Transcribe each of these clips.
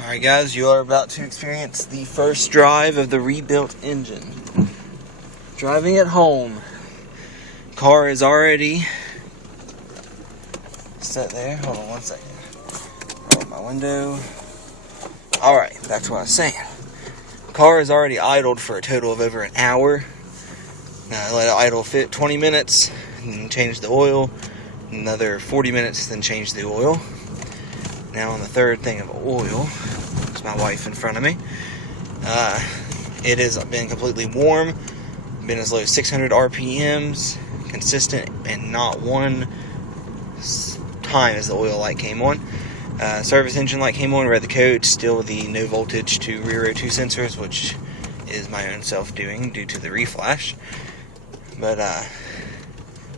Alright guys, you are about to experience the first drive of the rebuilt engine. Driving it home. Car is already set there. Hold on one second. Roll my window. Alright, back to what I was saying. Car is already idled for a total of over an hour. Now I let it idle fit 20 minutes and change the oil. Another 40 minutes, then change the oil. Now on the third thing of oil, it's my wife in front of me. It has been completely warm, been as low as 600 RPMs, consistent, and not one time as the oil light came on. Service engine light came on, read the code, still the no voltage to rear row 2 sensors, which is my own self-doing due to the reflash. But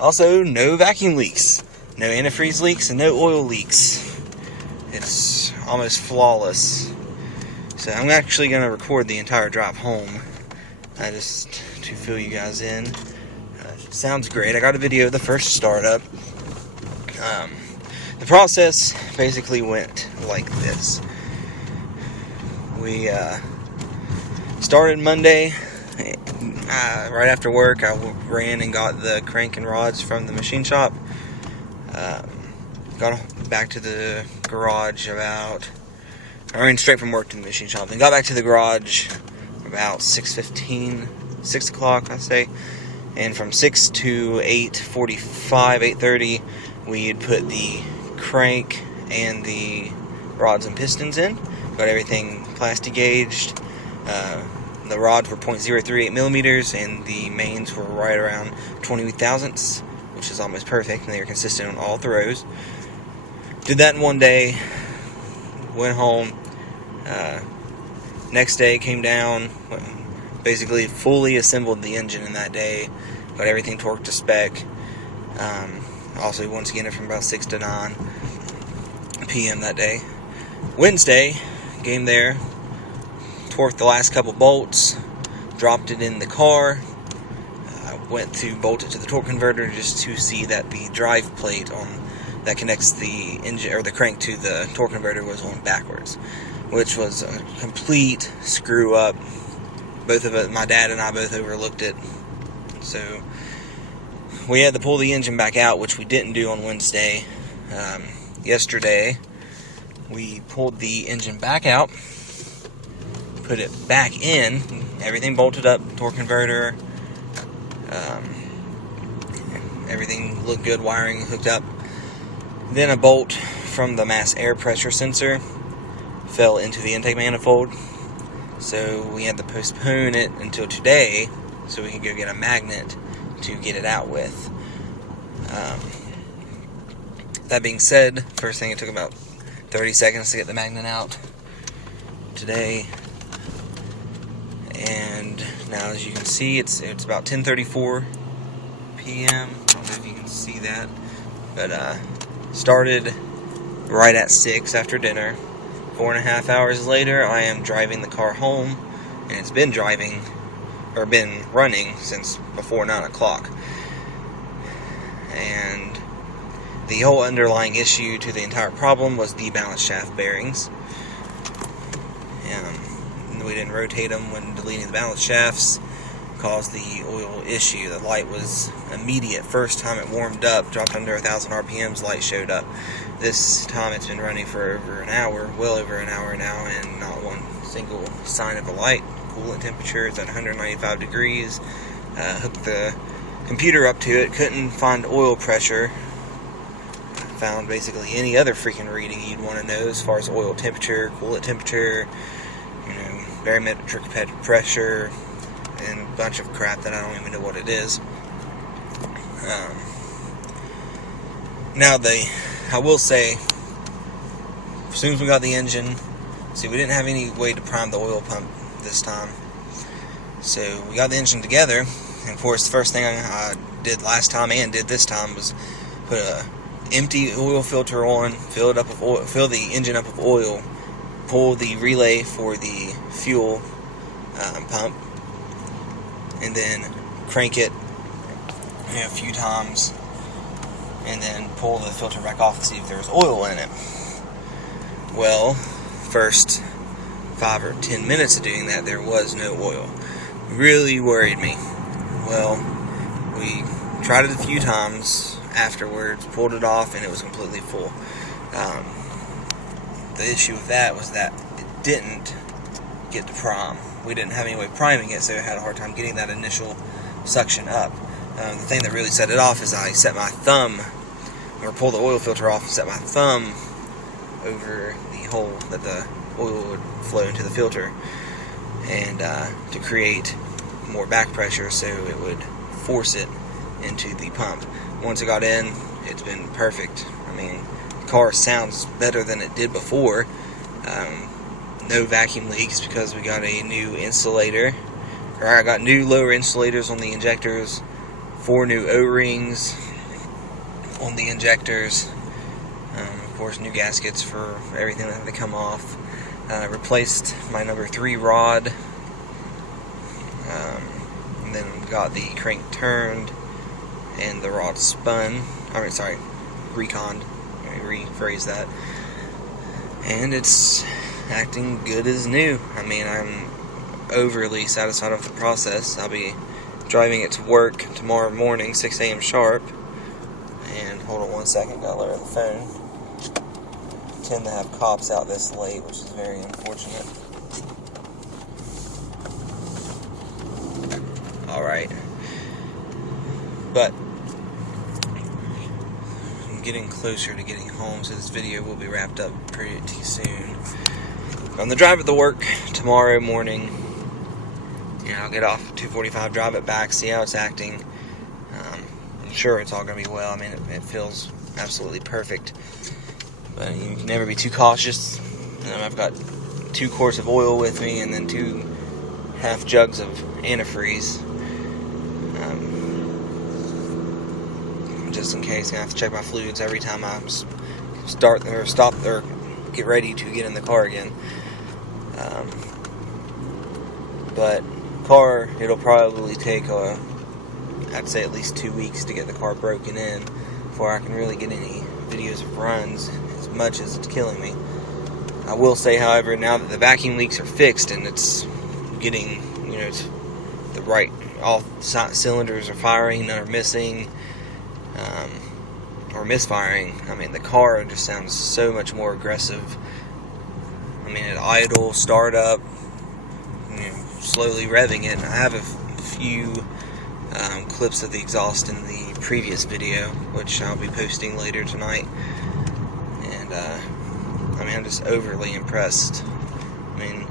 also no vacuum leaks, no antifreeze leaks, and no oil leaks. It's almost flawless. So I'm actually going to record the entire drive home, just to fill you guys in. Sounds great. I got a video of the first startup. The process basically went like this. We started Monday. Right after work, I ran and got the crank and rods from the machine shop. Got back to the garage I ran straight from work to the machine shop. Then got back to the garage about 6:15, 6 o'clock, I say. And from 6 to 8:45, 8:30, we had put the crank and the rods and pistons in. Got everything plastic gauged. The rods were 0.038 millimeters, and the mains were right around 20 thousandths, which is almost perfect, and they were consistent on all the rows. Did that in one day, went home. Next day came down, basically fully assembled the engine in that day, got everything torqued to spec. Also, once again, from about 6 to 9 p.m. that day. Wednesday, came there, torqued the last couple bolts, dropped it in the car. Went to bolt it to the torque converter just to see that the drive plate that connects the engine or the crank to the torque converter was on backwards, which was a complete screw up. Both of it, my dad and I both overlooked it. So we had to pull the engine back out, which we didn't do on Wednesday. Yesterday, we pulled the engine back out, put it back in, everything bolted up, torque converter, everything looked good, wiring hooked up. Then a bolt from the mass air pressure sensor fell into the intake manifold, so we had to postpone it until today so we could go get a magnet to get it out with. That being said, first thing, it took about 30 seconds to get the magnet out today. And now, as you can see, it's about 10:34 p.m. I don't know if you can see that, but started right at 6 after dinner. 4.5 hours later, I am driving the car home, and it's been running since before 9 o'clock. And the whole underlying issue to the entire problem was the balance shaft bearings. We didn't rotate them when deleting the balance shafts, caused the oil issue. The light was immediate. First time it warmed up, dropped under 1,000 RPMs, light showed up. This time it's been running for over an hour, well over an hour now, and not one single sign of a light. Coolant temperature is at 195 degrees. Hooked the computer up to it, couldn't find oil pressure. Found basically any other freaking reading you'd want to know as far as oil temperature, coolant temperature, barometric pressure, and a bunch of crap that I don't even know what it is. Now, I will say, as soon as we got the engine, we didn't have any way to prime the oil pump this time. So we got the engine together, and of course the first thing I did last time and did this time was put a empty oil filter on, fill the engine up with oil, pull the relay for the fuel pump, and then crank it a few times, and then pull the filter back off to see if there's oil in it. Well, first 5 or 10 minutes of doing that, there was no oil. Really worried me. Well, we tried it a few times afterwards, pulled it off, and it was completely full. The issue with that was that it didn't get to prime. We didn't have any way priming it, so I had a hard time getting that initial suction up. The thing that really set it off is I set my thumb, or pulled the oil filter off and set my thumb over the hole that the oil would flow into the filter, and to create more back pressure so it would force it into the pump. Once it got in, it's been perfect. I mean, the car sounds better than it did before. No vacuum leaks because we got a new insulator, or I got new lower insulators on the injectors, 4 new O-rings on the injectors, of course new gaskets for everything that had to come off. Replaced my number 3 rod, and then got the crank turned and the rod spun. Reconned. Let me rephrase that. And it's acting good as new. I mean, I'm overly satisfied with the process. I'll be driving it to work tomorrow morning, 6 a.m. sharp. And hold on one second, gotta lower the phone. I tend to have cops out this late, which is very unfortunate. Alright. But I'm getting closer to getting home, so this video will be wrapped up pretty soon. On the drive it to work tomorrow morning, I'll get off at 2:45, drive it back, see how it's acting. I'm sure it's all going to be well. I mean, it feels absolutely perfect. But you can never be too cautious. I've got 2 quarts of oil with me and then 2 half jugs of antifreeze. Just in case. I have to check my fluids every time I start or stop or get ready to get in the car again. But car, it'll probably take I'd say at least 2 weeks to get the car broken in before I can really get any videos of runs, as much as it's killing me. I will say, however, now that the vacuum leaks are fixed and it's getting, it's the right, all cylinders are firing, none are missing, or misfiring. I mean, the car just sounds so much more aggressive. I mean, at idle, start up, slowly revving it. I have a few clips of the exhaust in the previous video, which I'll be posting later tonight. And I mean, I'm just overly impressed. I mean,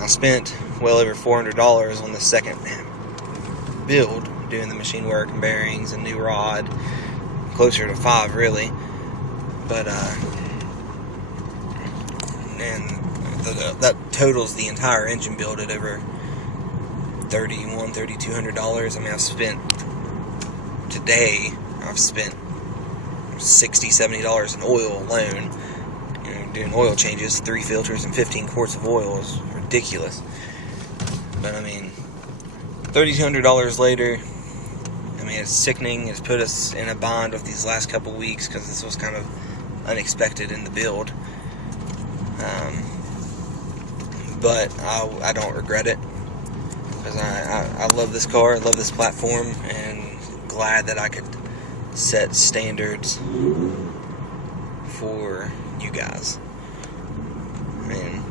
I spent well over $400 on the second build, doing the machine work and bearings and new rod, closer to $5 really. But and that totals the entire engine build at over $3,200. I mean, I've spent $60-70 in oil alone. Doing oil changes, 3 filters and 15 quarts of oil is ridiculous. But I mean, $3,200 later, I mean, it's sickening. It's put us in a bind with these last couple weeks because this was kind of unexpected in the build. But I don't regret it, because I love this car, I love this platform, and glad that I could set standards for you guys. I mean,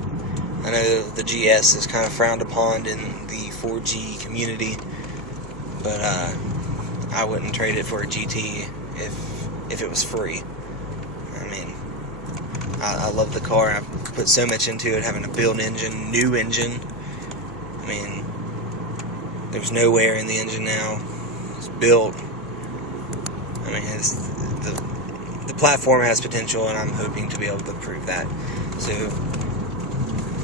I know the GS is kind of frowned upon in the 4G community, but I wouldn't trade it for a GT if it was free. I mean, I love the car. I've put so much into it, having to build an engine, new engine. I mean, there's no wear in the engine now. It's built. I mean, the platform has potential, and I'm hoping to be able to prove that. So,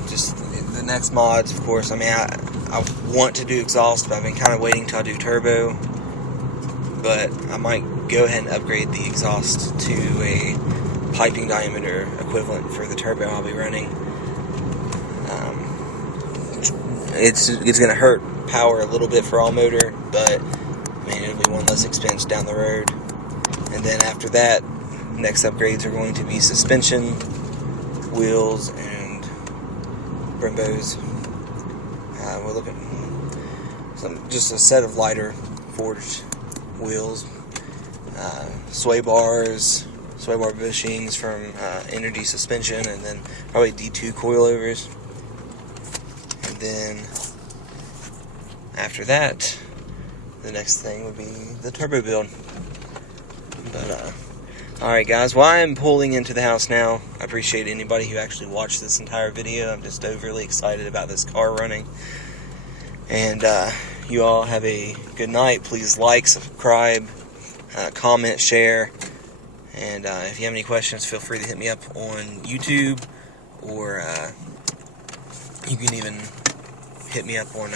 just the next mods, of course. I mean, I want to do exhaust, but I've been kind of waiting till I do turbo. But I might go ahead and upgrade the exhaust to a piping diameter equivalent for the turbo I'll be running. It's going to hurt power a little bit for all motor, but I mean, it'll be one less expense down the road. And then after that, next upgrades are going to be suspension, wheels, and Brembos. We're looking just a set of lighter forged wheels, sway bar bushings from Energy Suspension, and then probably D2 coilovers. And then after that, the next thing would be the turbo build. But alright guys, well, I am pulling into the house now. I appreciate anybody who actually watched this entire video. I'm just overly excited about this car running. And you all have a good night. Please like, subscribe, comment, share. And if you have any questions, feel free to hit me up on YouTube, or you can even hit me up on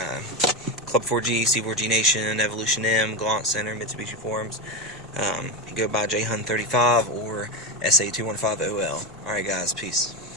Club 4G, C4G Nation, Evolution M, Gallant Center, Mitsubishi Forums. You can go by JHun35 or SA215OL. Alright guys, peace.